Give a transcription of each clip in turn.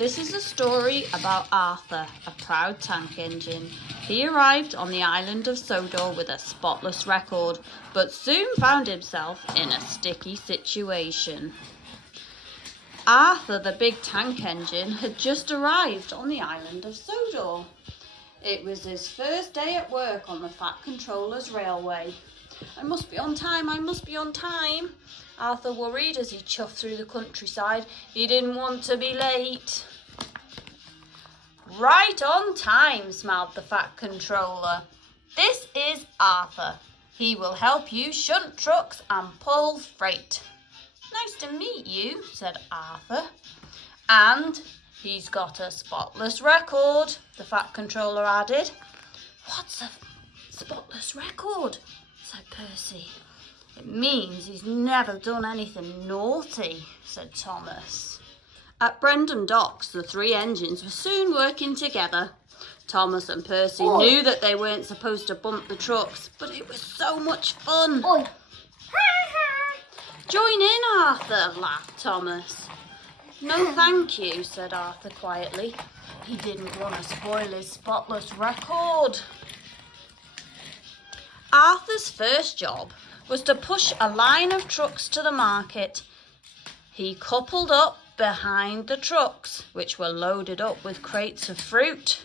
This is a story about Arthur, a proud tank engine. He arrived on the island of Sodor with a spotless record, but soon found himself in a sticky situation. Arthur, the big tank engine, had just arrived on the island of Sodor. It was his first day at work on the Fat Controller's railway. I must be on time. Arthur worried as he chuffed through the countryside. He didn't want to be late. Right on time, smiled the Fat Controller. This is Arthur. He will help you shunt trucks and pull freight. Nice to meet you, said Arthur. And he's got a spotless record, the Fat Controller added. What's a spotless record? Said Percy. It means he's never done anything naughty, said Thomas. At Brendam Docks, the three engines were soon working together. Thomas and Percy knew that they weren't supposed to bump the trucks, but it was so much fun. Join in, Arthur, laughed Thomas. No, thank you, said Arthur quietly. He didn't want to spoil his spotless record. Arthur's first job was to push a line of trucks to the market. He coupled up behind the trucks, which were loaded up with crates of fruit.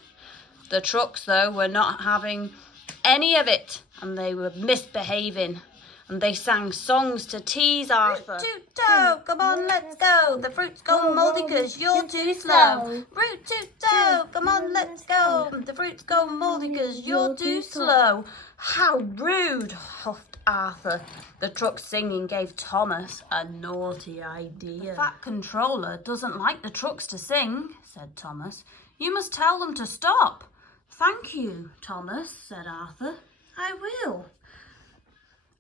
The trucks, though, were not having any of it, and they were misbehaving. And they sang songs to tease Arthur. Root toot toe, come on, let's go. The fruit's gone mouldy 'cause you're too slow. Root toot toe, come on, let's go. The fruit's gone mouldy 'cause you're too slow. How rude, huffed Arthur. The truck singing gave Thomas a naughty idea. The Fat Controller doesn't like the trucks to sing, said Thomas. You must tell them to stop. Thank you, Thomas, said Arthur. I will.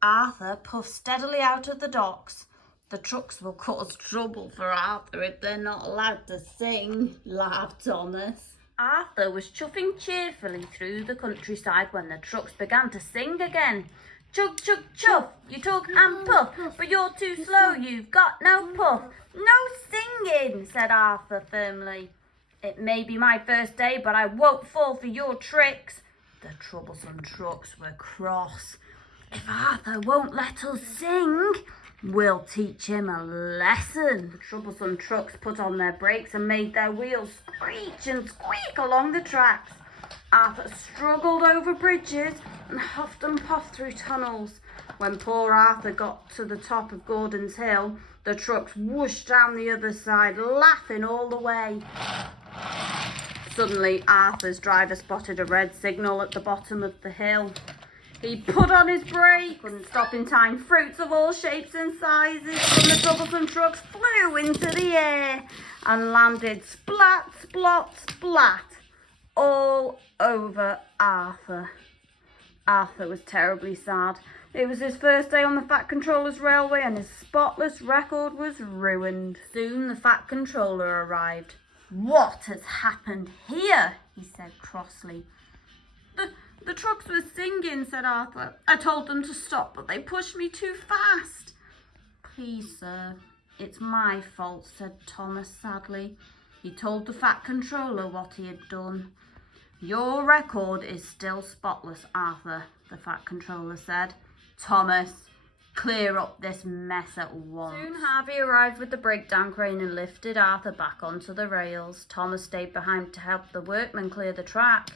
Arthur puffed steadily out of the docks. The trucks will cause trouble for Arthur if they're not allowed to sing, laughed Thomas. Arthur was chuffing cheerfully through the countryside when the trucks began to sing again. Chug, chug, chuff, you tug and puff, but you're too slow, you've got no puff. No singing, said Arthur firmly. It may be my first day, but I won't fall for your tricks. The troublesome trucks were cross. If Arthur won't let us sing, we'll teach him a lesson. The troublesome trucks put on their brakes and made their wheels screech and squeak along the tracks. Arthur struggled over bridges and huffed and puffed through tunnels. When poor Arthur got to the top of Gordon's Hill, the trucks whooshed down the other side, laughing all the way. Suddenly, Arthur's driver spotted a red signal at the bottom of the hill. He put on his brake, couldn't stop in time. Fruits of all shapes and sizes from the troublesome trucks flew into the air and landed splat, splot, splat all over Arthur. Arthur was terribly sad. It was his first day on the Fat Controller's railway and his spotless record was ruined. Soon the Fat Controller arrived. What has happened here? He said crossly. The trucks were singing, said Arthur. I told them to stop, but they pushed me too fast. Please, sir, it's my fault, said Thomas sadly. He told the Fat Controller what he had done. Your record is still spotless, Arthur, the Fat Controller said. Thomas, clear up this mess at once. Soon Harvey arrived with the breakdown crane and lifted Arthur back onto the rails. Thomas stayed behind to help the workmen clear the track.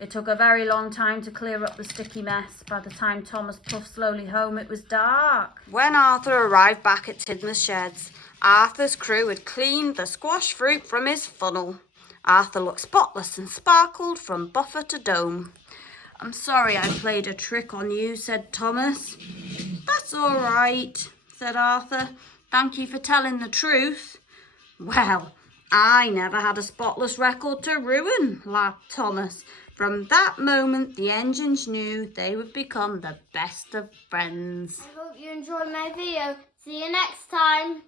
It took a very long time to clear up the sticky mess. By the time Thomas puffed slowly home, it was dark. When Arthur arrived back at Tidmouth Sheds, Arthur's crew had cleaned the squash fruit from his funnel. Arthur looked spotless and sparkled from buffer to dome. I'm sorry I played a trick on you, said Thomas. That's all right, said Arthur. Thank you for telling the truth. Well, I never had a spotless record to ruin, laughed Thomas. From that moment, the engines knew they would become the best of friends. I hope you enjoyed my video. See you next time.